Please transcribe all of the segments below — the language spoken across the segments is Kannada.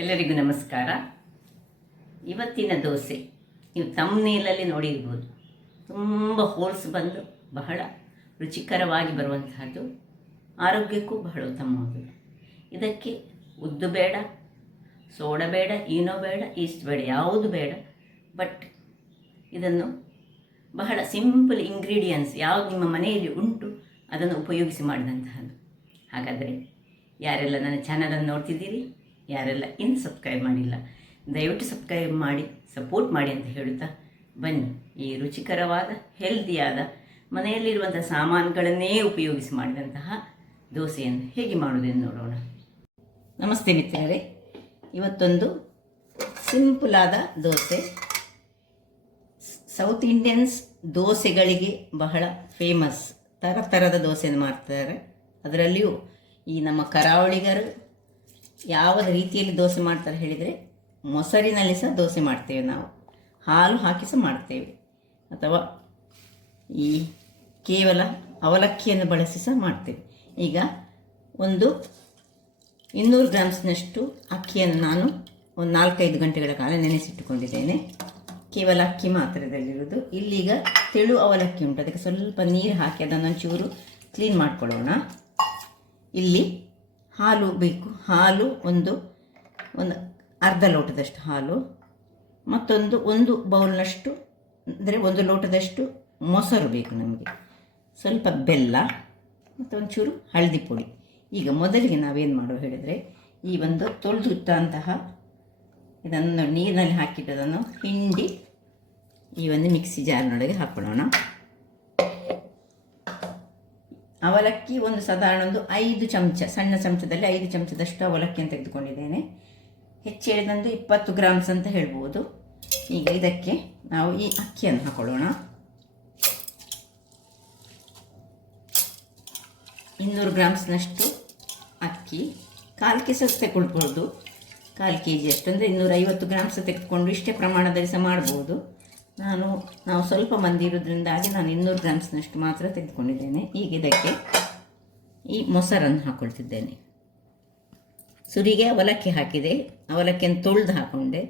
ಎಲ್ಲರಿಗೂ ನಮಸ್ಕಾರ. ಇವತ್ತಿನ ದೋಸೆ ನೀವು ಥಂಬ್ನೇಲಲ್ಲಿ ನೋಡಿರ್ಬೋದು. ತುಂಬ ಹೋಲ್ಸ್ ಬಂದು ಬಹಳ ರುಚಿಕರವಾಗಿ ಬರುವಂತಹದ್ದು, ಆರೋಗ್ಯಕ್ಕೂ ಬಹಳ ಉತ್ತಮವಾದದ್ದು. ಇದಕ್ಕೆ ಉದ್ದು ಬೇಡ, ಸೋಡಾ ಬೇಡ, ಈನೋ ಬೇಡ, ಈಸ್ಟ್ ಬೇಡ, ಯಾವುದು ಬೇಡ. ಬಟ್ ಇದನ್ನು ಬಹಳ ಸಿಂಪಲ್ ಇಂಗ್ರೀಡಿಯೆಂಟ್ಸ್ ಯಾವುದು ನಿಮ್ಮ ಮನೆಯಲ್ಲಿ ಉಂಟು ಅದನ್ನು ಉಪಯೋಗಿಸಿ ಮಾಡಿದಂತಹದ್ದು. ಹಾಗಾದರೆ ಯಾರೆಲ್ಲ ನನ್ನ ಚಾನಲನ್ನು ನೋಡ್ತಿದ್ದೀರಿ, ಯಾರೆಲ್ಲ ಇನ್ನು ಸಬ್ಸ್ಕ್ರೈಬ್ ಮಾಡಿಲ್ಲ, ದಯವಿಟ್ಟು ಸಬ್ಸ್ಕ್ರೈಬ್ ಮಾಡಿ ಸಪೋರ್ಟ್ ಮಾಡಿ ಅಂತ ಹೇಳುತ್ತಾ ಬನ್ನಿ ಈ ರುಚಿಕರವಾದ ಹೆಲ್ದಿಯಾದ ಮನೆಯಲ್ಲಿರುವಂಥ ಸಾಮಾನುಗಳನ್ನೇ ಉಪಯೋಗಿಸಿ ಮಾಡಿದಂತಹ ದೋಸೆಯನ್ನು ಹೇಗೆ ಮಾಡುವುದೆಂದು ನೋಡೋಣ. ನಮಸ್ತೆ ಮಿತ್ರರೇ, ಇವತ್ತೊಂದು ಸಿಂಪಲಾದ ದೋಸೆ. ಸೌತ್ ಇಂಡಿಯನ್ಸ್ ದೋಸೆಗಳಿಗೆ ಬಹಳ ಫೇಮಸ್, ಥರದ ದೋಸೆಯನ್ನು ಮಾಡ್ತಾರೆ. ಅದರಲ್ಲಿಯೂ ಈ ನಮ್ಮ ಕರಾವಳಿಗರು ಯಾವ ರೀತಿಯಲ್ಲಿ ದೋಸೆ ಮಾಡ್ತಾರೆ ಹೇಳಿದರೆ, ಮೊಸರಿನಲ್ಲಿ ಸಹ ದೋಸೆ ಮಾಡ್ತೇವೆ ನಾವು, ಹಾಲು ಹಾಕಿ ಸಹ ಮಾಡ್ತೇವೆ, ಅಥವಾ ಈ ಕೇವಲ ಅವಲಕ್ಕಿಯನ್ನು ಬಳಸಿ ಸಹ ಮಾಡ್ತೇವೆ. ಈಗ ಒಂದು 200 ಗ್ರಾಮ್ಸ್ನಷ್ಟು ಅಕ್ಕಿಯನ್ನು ನಾನು ಒಂದು 4-5 ಗಂಟೆಗಳ ಕಾಲ ನೆನೆಸಿಟ್ಟುಕೊಂಡಿದ್ದೇನೆ. ಕೇವಲ ಅಕ್ಕಿ ಮಾತ್ರದಲ್ಲಿರೋದು. ಇಲ್ಲೀಗ ತೆಳು ಅವಲಕ್ಕಿ ಉಂಟು, ಅದಕ್ಕೆ ಸ್ವಲ್ಪ ನೀರು ಹಾಕಿ ಅದನ್ನು ಒಂಚೂರು ಕ್ಲೀನ್ ಮಾಡ್ಕೊಳ್ಳೋಣ. ಇಲ್ಲಿ ಹಾಲು ಬೇಕು. ಹಾಲು ಒಂದು ಅರ್ಧ ಲೋಟದಷ್ಟು ಹಾಲು, ಮತ್ತೊಂದು 1 ಬೌಲ್ನಷ್ಟು ಅಂದರೆ 1 ಲೋಟದಷ್ಟು ಮೊಸರು ಬೇಕು ನಮಗೆ, ಸ್ವಲ್ಪ ಬೆಲ್ಲ ಮತ್ತು ಒಂಚೂರು ಹಳದಿ ಪುಡಿ. ಈಗ ಮೊದಲಿಗೆ ನಾವೇನು ಮಾಡುವ ಹೇಳಿದರೆ, ಈ ಒಂದು ತೊಳೆದಿಟ್ಟಂತಹ ಇದನ್ನು ನೀರಿನಲ್ಲಿ ಹಾಕಿದ್ದದನ್ನು ಹಿಂಡಿ ಈ ಒಂದು ಮಿಕ್ಸಿ ಜಾರ್ನೊಳಗೆ ಹಾಕೊಳ್ಳೋಣ. ಅವಲಕ್ಕಿ ಒಂದು ಸಾಧಾರಣ 5 ಚಮಚ, ಸಣ್ಣ ಚಮಚದಲ್ಲಿ 5 ಚಮಚದಷ್ಟು ಅವಲಕ್ಕಿಯನ್ನು ತೆಗೆದುಕೊಂಡಿದ್ದೇನೆ. ಹೆಚ್ಚು ಹೇಳಿದಂದು 20 ಗ್ರಾಮ್ಸ್ ಅಂತ ಹೇಳ್ಬೋದು. ಈಗ ಇದಕ್ಕೆ ನಾವು ಈ ಅಕ್ಕಿಯನ್ನು ಹಾಕೊಳ್ಳೋಣ. 200 ಗ್ರಾಮ್ಸ್ನಷ್ಟು ಅಕ್ಕಿ, 1/4 ಕೆಜಿ ತೆಗೆದುಕೊಳ್ಬೋದು. 1/4 ಕೆಜಿ ಅಷ್ಟು ಅಂದರೆ 250 ಗ್ರಾಮ್ಸ್ ತೆಗೆದುಕೊಂಡು ಇಷ್ಟೇ ಪ್ರಮಾಣದಲ್ಲಿ ಸಹ ಮಾಡ್ಬೋದು. ನಾವು ಸ್ವಲ್ಪ ಮಂದಿ ಇರೋದ್ರಿಂದಾಗಿ ನಾನು 200 ಗ್ರಾಮ್ಸ್ನಷ್ಟು ಮಾತ್ರ ತೆಗೆದುಕೊಂಡಿದ್ದೇನೆ. ಈಗ ಇದಕ್ಕೆ ಈ ಮೊಸರನ್ನು ಹಾಕ್ಕೊಳ್ತಿದ್ದೇನೆ. ಸುರಿಗೆ ಅವಲಕ್ಕಿ ಹಾಕಿದೆ, ಅವಲಕ್ಕಿಯನ್ನು ತೊಳೆದು ಹಾಕ್ಕೊಂಡೆ.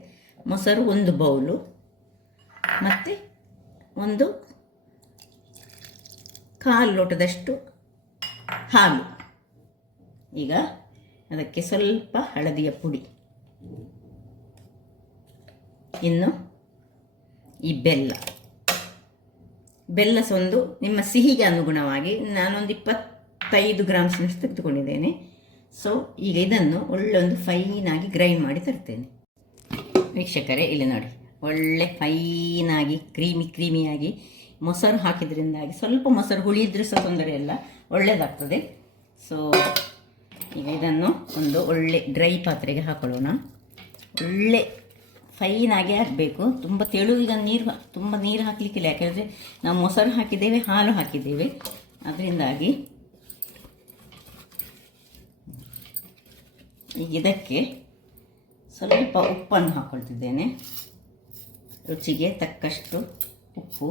ಮೊಸರು 1 ಬೌಲು ಮತ್ತು 1/4 ಲೋಟದಷ್ಟು ಹಾಲು. ಈಗ ಅದಕ್ಕೆ ಸ್ವಲ್ಪ ಹಳದಿಯ ಪುಡಿ, ಇನ್ನು ಈ ಬೆಲ್ಲ ಸಹ ನಿಮ್ಮ ಸಿಹಿಗೆ ಅನುಗುಣವಾಗಿ ನಾನೊಂದು 25 ಗ್ರಾಮ್ಸ್ನಷ್ಟು ತೆಗೆದುಕೊಂಡಿದ್ದೇನೆ. ಸೊ ಈಗ ಇದನ್ನು ಒಳ್ಳೆ ಫೈನಾಗಿ ಗ್ರೈಂಡ್ ಮಾಡಿ ತರ್ತೇನೆ. ವೀಕ್ಷಕರೇ, ಇಲ್ಲಿ ನೋಡಿ, ಒಳ್ಳೆ ಫೈನಾಗಿ ಕ್ರೀಮಿಯಾಗಿ ಮೊಸರು ಹಾಕಿದ್ರಿಂದಾಗಿ ಸ್ವಲ್ಪ ಮೊಸರು ಹುಳಿಯಿದ್ರೂ ಸಹ ತೊಂದರೆ ಇಲ್ಲ, ಒಳ್ಳೆಯದಾಗ್ತದೆ. ಸೊ ಈಗ ಇದನ್ನು ಒಳ್ಳೆ ಡ್ರೈ ಪಾತ್ರೆಗೆ ಹಾಕೊಳ್ಳೋಣ. ಒಳ್ಳೆ ಫೈನಾಗಿ ಹಾಕಬೇಕು, ತುಂಬ ತೆಳು. ಈಗ ತುಂಬ ನೀರು ಹಾಕಲಿಕ್ಕಿಲ್ಲ, ಯಾಕೆಂದರೆ ನಾವು ಮೊಸರು ಹಾಕಿದ್ದೇವೆ, ಹಾಲು ಹಾಕಿದ್ದೇವೆ. ಅದರಿಂದಾಗಿ ಈಗ ಇದಕ್ಕೆ ಸ್ವಲ್ಪ ಉಪ್ಪನ್ನು ಹಾಕ್ಕೊಳ್ತಿದ್ದೇನೆ, ರುಚಿಗೆ ತಕ್ಕಷ್ಟು ಉಪ್ಪು.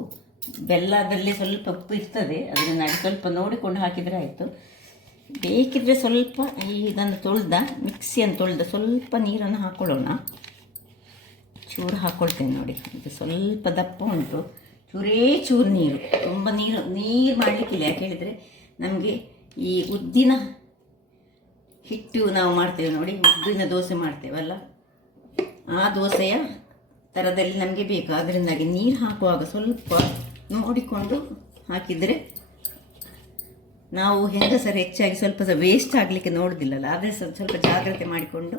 ಬೆಲ್ಲದಲ್ಲಿ ಸ್ವಲ್ಪ ಉಪ್ಪು ಇರ್ತದೆ, ಅದರಿಂದಾಗಿ ಸ್ವಲ್ಪ ನೋಡಿಕೊಂಡು ಹಾಕಿದರೆ ಆಯಿತು. ಬೇಕಿದ್ರೆ ಸ್ವಲ್ಪ ಇದನ್ನು ಮಿಕ್ಸಿಯನ್ನು ತೊಳೆದ ಸ್ವಲ್ಪ ನೀರನ್ನು ಹಾಕ್ಕೊಳ್ಳೋಣ. ಚೂರು ಹಾಕ್ಕೊಳ್ತೇನೆ ನೋಡಿ, ಇದು ಸ್ವಲ್ಪ ದಪ್ಪ ಉಂಟು, ಚೂರು ನೀರು. ತುಂಬ ನೀರು ಮಾಡಲಿಕ್ಕಿಲ್ಲ, ಯಾಕೆ ಹೇಳಿದರೆ ನಮಗೆ ಈ ಉದ್ದಿನ ಹಿಟ್ಟು ನಾವು ಮಾಡ್ತೇವೆ ನೋಡಿ, ಉದ್ದಿನ ದೋಸೆ ಮಾಡ್ತೇವಲ್ಲ, ಆ ದೋಸೆಯ ಥರದಲ್ಲಿ ನಮಗೆ ಬೇಕು. ಅದರಿಂದಾಗಿ ನೀರು ಹಾಕುವಾಗ ಸ್ವಲ್ಪ ನೋಡಿಕೊಂಡು ಹಾಕಿದರೆ, ನಾವು ಹೆಂಗಸರು ಹೆಚ್ಚಾಗಿ ಸ್ವಲ್ಪ ವೇಸ್ಟ್ ಆಗಲಿಕ್ಕೆ ನೋಡೋದಿಲ್ಲಲ್ಲ, ಆದರೆ ಸ್ವಲ್ಪ ಜಾಗ್ರತೆ ಮಾಡಿಕೊಂಡು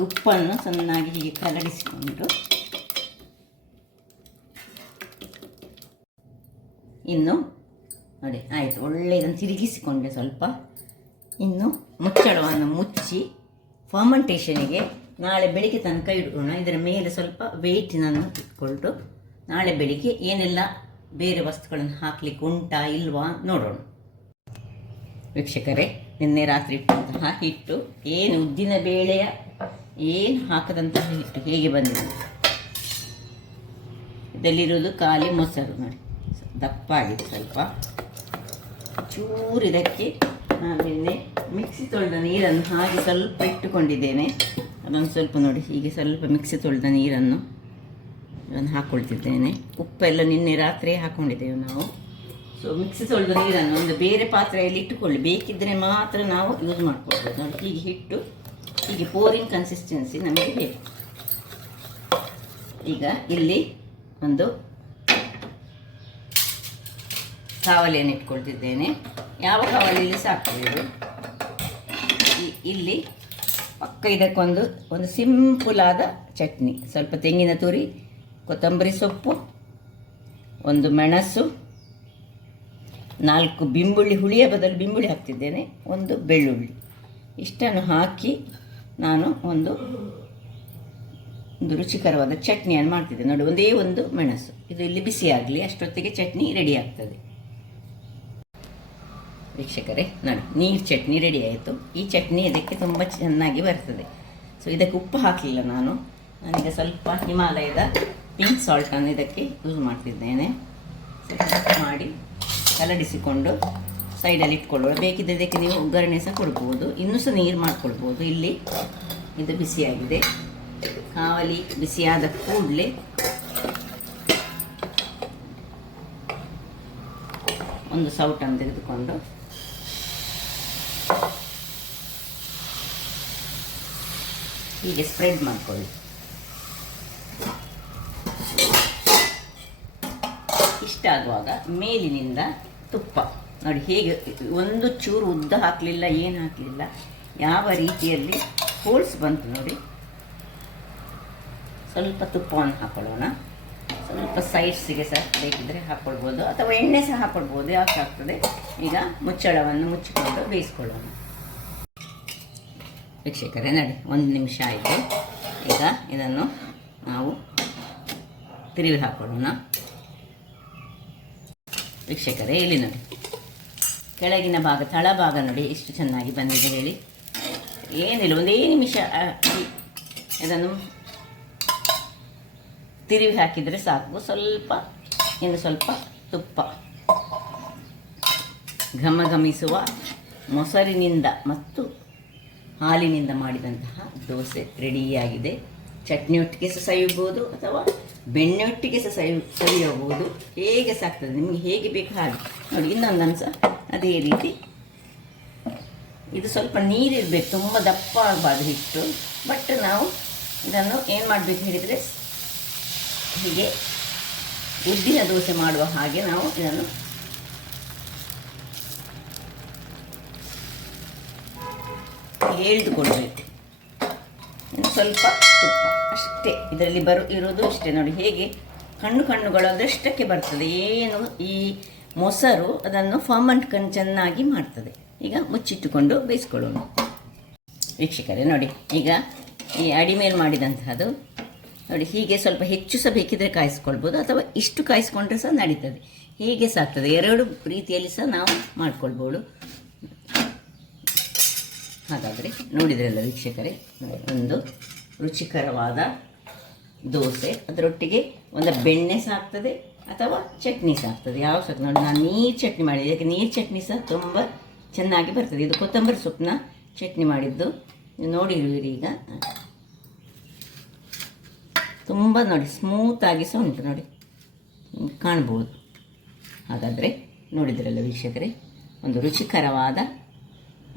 ಉಪ್ಪನ್ನು ಚೆನ್ನಾಗಿ ಹೀಗೆ ಕಲಗಿಸಿಕೊಂಡು, ಇನ್ನು ನೋಡಿ ಆಯಿತು, ಒಳ್ಳೆ ಇದನ್ನು ತಿರುಗಿಸಿಕೊಂಡೆ ಸ್ವಲ್ಪ. ಇನ್ನು ಮುಚ್ಚಳವನ್ನು ಮುಚ್ಚಿ ಫರ್ಮೆಂಟೇಷನಿಗೆ ನಾಳೆ ಬೆಳಿಗ್ಗೆ ತನಕ ಇಡೋಣ. ಇದರ ಮೇಲೆ ಸ್ವಲ್ಪ ವೆಯ್ಟಿನನ್ನು ಇಟ್ಕೊಂಡು ನಾಳೆ ಬೆಳಿಗ್ಗೆ ಏನೆಲ್ಲ ಬೇರೆ ವಸ್ತುಗಳನ್ನು ಹಾಕಲಿಕ್ಕೆ ಉಂಟಾ ಇಲ್ವಾ ನೋಡೋಣ. ವೀಕ್ಷಕರೇ, ನಿನ್ನೆ ರಾತ್ರಿ ಇಟ್ಟಂತಹ ಹಿಟ್ಟು, ಏನು ಉದ್ದಿನ ಬೇಳೆಯ ಏನು ಹಾಕದಂತಹ ಹಿಟ್ಟು ಹೇಗೆ ಬಂದಿದೆ. ಇದರಲ್ಲಿರೋದು ಖಾಲಿ ಮೊಸರು ನೋಡಿ, ದಪ್ಪ ಆಗಿದೆ ಸ್ವಲ್ಪ. ಚೂರು ಇದಕ್ಕೆ ನಾವಿನ್ನೆ ಮಿಕ್ಸ್ ಮಿಕ್ಸಿ ತೊಳೆದ ನೀರನ್ನು ಹಾಗೆ ಸ್ವಲ್ಪ ಇಟ್ಟುಕೊಂಡಿದ್ದೇನೆ. ಅದನ್ನು ಸ್ವಲ್ಪ ನೋಡಿ ಹೀಗೆ ಸ್ವಲ್ಪ ಮಿಕ್ಸಿ ತೊಳೆದ ನೀರನ್ನು ಇದನ್ನು ಹಾಕ್ಕೊಳ್ತಿದ್ದೇನೆ. ಉಪ್ಪೆಲ್ಲ ನಿನ್ನೆ ರಾತ್ರಿ ಹಾಕ್ಕೊಂಡಿದ್ದೇವೆ ನಾವು. ಸೊ ಮಿಕ್ಸಿ ತೊಳೆದ ನೀರನ್ನು ಒಂದು ಬೇರೆ ಪಾತ್ರೆಯಲ್ಲಿ ಇಟ್ಟುಕೊಳ್ಳಿ, ಬೇಕಿದ್ದರೆ ಮಾತ್ರ ನಾವು ಯೂಸ್ ಮಾಡ್ಕೊಳ್ಬೋದು. ನೋಡಿ ಹೀಗೆ ಹಿಟ್ಟು ಹೀಗೆ ಪೋರಿಂಗ್ ಕನ್ಸಿಸ್ಟೆನ್ಸಿ ನಮಗೆ ಬೇಕು. ಈಗ ಇಲ್ಲಿ ಒಂದು ಕಾವಲಿಯನ್ನು ಇಟ್ಕೊಳ್ತಿದ್ದೇನೆ. ಯಾವ ಕಾವಲಿಯಲ್ಲಿ ಸಾಕ್ಬೋದು. ಇಲ್ಲಿ ಪಕ್ಕ ಇದಕ್ಕೊಂದು ಸಿಂಪಲ್ ಆದ ಚಟ್ನಿ, ಸ್ವಲ್ಪ ತೆಂಗಿನ ತುರಿ, ಕೊತ್ತಂಬರಿ ಸೊಪ್ಪು, ಒಂದು ಮೆಣಸು, 4 ಬಿಂಬುಳ್ಳಿ, ಹುಳಿಯ ಬದಲು ಬಿಂಬುಳಿ ಹಾಕ್ತಿದ್ದೇನೆ, ಒಂದು ಬೆಳ್ಳುಳ್ಳಿ, ಇಷ್ಟನ್ನು ಹಾಕಿ ನಾನು ಒಂದು ರುಚಿಕರವಾದ ಚಟ್ನಿಯನ್ನು ಮಾಡ್ತಿದ್ದೇನೆ. ನೋಡಿ ಒಂದೇ ಒಂದು ಮೆಣಸು, ಇದು ಇಲ್ಲಿ ಬಿಸಿ ಆಗಲಿ, ಅಷ್ಟೊತ್ತಿಗೆ ಚಟ್ನಿ ರೆಡಿ ಆಗ್ತದೆ. ವೀಕ್ಷಕರೇ ನೋಡಿ ನೀರು ಚಟ್ನಿ ರೆಡಿ ಆಯಿತು. ಈ ಚಟ್ನಿ ಇದಕ್ಕೆ ತುಂಬ ಚೆನ್ನಾಗಿ ಬರ್ತದೆ. ಸೊ ಇದಕ್ಕೆ ಉಪ್ಪು ಹಾಕಲಿಲ್ಲ ನಾನೀಗ ಸ್ವಲ್ಪ ಹಿಮಾಲಯದ ಪಿಂಕ್ ಸಾಲ್ಟನ್ನು ಇದಕ್ಕೆ ಯೂಸ್ ಮಾಡ್ತಿದ್ದೇನೆ. ಮಾಡಿ ಕಲಡಿಸಿಕೊಂಡು ಸೈಡಲ್ಲಿ ಇಟ್ಕೊಳ್ಳೋಣ. ಬೇಕಿದ್ದರೆ ಇದಕ್ಕೆ ನೀವು ಒಗ್ಗರಣೆ ಸಹ ಕೊಡ್ಬೋದು, ಇನ್ನೂ ಸಹ ನೀರು ಮಾಡ್ಕೊಳ್ಬೋದು. ಇಲ್ಲಿ ಇದು ಬಿಸಿಯಾಗಿದೆ. ಕಾವಲಿ ಬಿಸಿಯಾದ ಕೂಡಲೇ ಒಂದು ಸೌಟನ್ನು ತೆಗೆದುಕೊಂಡು ಹೀಗೆ ಸ್ಪ್ರೆಡ್ ಮಾಡ್ಕೊಳ್ಳಿ. ಇಷ್ಟ ಆಗುವಾಗ ಮೇಲಿನಿಂದ ತುಪ್ಪ ನೋಡಿ ಹೇಗೆ, ಒಂದು ಚೂರು ಉದ್ದ ಹಾಕಲಿಲ್ಲ, ಏನು ಹಾಕಲಿಲ್ಲ, ಯಾವ ರೀತಿಯಲ್ಲಿ ಹೋಲ್ಸ್ ಬಂತು ನೋಡಿ. ಸ್ವಲ್ಪ ತುಪ್ಪವನ್ನು ಹಾಕೊಳ್ಳೋಣ. ಸ್ವಲ್ಪ ಸೈಡ್ಸಿಗೆ ಸಹ ಬೇಕಿದ್ದರೆ ಹಾಕ್ಕೊಳ್ಬೋದು, ಅಥವಾ ಎಣ್ಣೆ ಸಹ ಹಾಕ್ಕೊಳ್ಬೋದು, ಯಾಕೆ ಆಗ್ತದೆ. ಈಗ ಮುಚ್ಚಳವನ್ನು ಮುಚ್ಚಿಕೊಂಡು ಬೇಯಿಸ್ಕೊಳ್ಳೋಣ. ವೀಕ್ಷಕರೇ ನೋಡಿ 1 ನಿಮಿಷ ಆಯಿತು. ಈಗ ಇದನ್ನು ನಾವು ತಿರುವಿ ಹಾಕೊಳ್ಳೋಣ. ವೀಕ್ಷಕರೇ ಇಲ್ಲಿ ನೋಡಿ ಕೆಳಗಿನ ಭಾಗ, ತಳಭಾಗ ನೋಡಿ ಎಷ್ಟು ಚೆನ್ನಾಗಿ ಬಂದಿದೆ ಹೇಳಿ. ಏನಿಲ್ಲ, 1 ನಿಮಿಷ ಇದನ್ನು ತಿರುವಿ ಹಾಕಿದರೆ ಸಾಕು. ಇನ್ನು ಸ್ವಲ್ಪ ತುಪ್ಪ, ಘಮಘಮಿಸುವ ಮೊಸರಿನಿಂದ ಮತ್ತು ಹಾಲಿನಿಂದ ಮಾಡಿದಂತಹ ದೋಸೆ ರೆಡಿಯಾಗಿದೆ. ಚಟ್ನಿಯೊಟ್ಟಿಗೆ ಸಹ ಸವಿಯಬಹುದು, ಅಥವಾ ಬೆಣ್ಣೆಯೊಟ್ಟಿಗೆ ಸಹ ಸವಿಯಬಹುದು. ಹೇಗೆ ಸಾಕ್ತದೆ ನಿಮಗೆ ಹೇಗೆ ಬೇಕು ಹಾಗೆ. ನೋಡಿ ಇನ್ನೊಂದನ್ನು ಸಹ ಅದೇ ರೀತಿ. ಇದು ಸ್ವಲ್ಪ ನೀರಿರಬೇಕು, ತುಂಬ ದಪ್ಪ ಆಗಬಾರ್ದು ಹಿಟ್ಟು. ಬಟ್ ನಾವು ಇದನ್ನು ಏನು ಮಾಡಬೇಕು ಹೇಳಿದರೆ, ಹೀಗೆ ಉದ್ದಿನ ದೋಸೆ ಮಾಡುವ ಹಾಗೆ ನಾವು ಇದನ್ನು ಎಳೆದುಕೊಳ್ಬೇಕು. ಸ್ವಲ್ಪ ತುಪ್ಪ ಅಷ್ಟೇ ಇದರಲ್ಲಿ ಇರೋದು ಅಷ್ಟೇ. ನೋಡಿ ಹೇಗೆ ಕಣ್ಣುಗಳು ಅದಷ್ಟಕ್ಕೆ ಬರ್ತದೆ. ಏನು ಈ ಮೊಸರು ಅದನ್ನು ಫರ್ಮೆಂಟ್ ಚೆನ್ನಾಗಿ ಮಾಡ್ತದೆ. ಈಗ ಮುಚ್ಚಿಟ್ಟುಕೊಂಡು ಬೇಯಿಸ್ಕೊಳ್ಳೋಣ. ವೀಕ್ಷಕರೇ ನೋಡಿ ಈಗ ಈ ಅಡಿಮೇಲೆ ಮಾಡಿದಂತಹದ್ದು ನೋಡಿ ಹೀಗೆ ಸ್ವಲ್ಪ ಹೆಚ್ಚು ಸಹ ಬೇಕಿದ್ರೆ ಕಾಯಿಸ್ಕೊಳ್ಬೋದು, ಅಥವಾ ಇಷ್ಟು ಕಾಯಿಸ್ಕೊಂಡ್ರೆ ಸಹ ನಡೀತದೆ. ಹೀಗೆ ಸಾಕ್ತದೆ. 2 ರೀತಿಯಲ್ಲಿ ಸಹ ನಾವು ಮಾಡ್ಕೊಳ್ಬೋದು. ಹಾಗಾದರೆ ನೋಡಿದ್ರಲ್ಲ ವೀಕ್ಷಕರೇ, ಒಂದು ರುಚಿಕರವಾದ ದೋಸೆ, ಅದರೊಟ್ಟಿಗೆ ಒಂದು ಬೆಣ್ಣೆ ಸಹ ಆಗ್ತದೆ, ಅಥವಾ ಚಟ್ನಿ ಸಹ ಆಗ್ತದೆ. ಯಾವ ಸಹ ನೋಡಿ ನಾನು ನೀರು ಚಟ್ನಿ ಮಾಡಿದೆ. ಇದಕ್ಕೆ ನೀರು ಚಟ್ನಿ ಸಹ ತುಂಬ ಚೆನ್ನಾಗಿ ಬರ್ತದೆ. ಇದು ಕೊತ್ತಂಬರಿ ಸೊಪ್ಪನ್ನ ಚಟ್ನಿ ಮಾಡಿದ್ದು ನೋಡಿರುವಿರಿ. ಈಗ ತುಂಬ ನೋಡಿ ಸ್ಮೂತಾಗಿ ಸಹ ಉಂಟು, ನೋಡಿ ಕಾಣ್ಬೋದು. ಹಾಗಾದರೆ ನೋಡಿದ್ರಲ್ಲ ವೀಕ್ಷಕರೇ, ಒಂದು ರುಚಿಕರವಾದ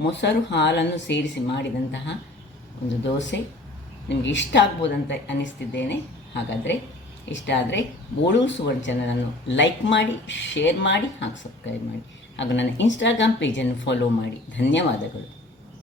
ಮೊಸರು ಹಾಲನ್ನು ಸೇರಿಸಿ ಮಾಡಿದಂತಹ ಒಂದು ದೋಸೆ ನಿಮಗೆ ಇಷ್ಟ ಆಗ್ಬೋದಂತ ಅನ್ನಿಸ್ತಿದ್ದೇನೆ. ಹಾಗಾದರೆ ಇಷ್ಟ ಆದರೆ ಬೋಳು ಸುವರ್ಣ ಚಾನಲನ್ನು ಲೈಕ್ ಮಾಡಿ, ಶೇರ್ ಮಾಡಿ, ಹಾಗೂ ಸಬ್ಸ್ಕ್ರೈಬ್ ಮಾಡಿ, ಹಾಗೂ ನನ್ನ ಇನ್ಸ್ಟಾಗ್ರಾಮ್ ಪೇಜನ್ನು ಫಾಲೋ ಮಾಡಿ. ಧನ್ಯವಾದಗಳು.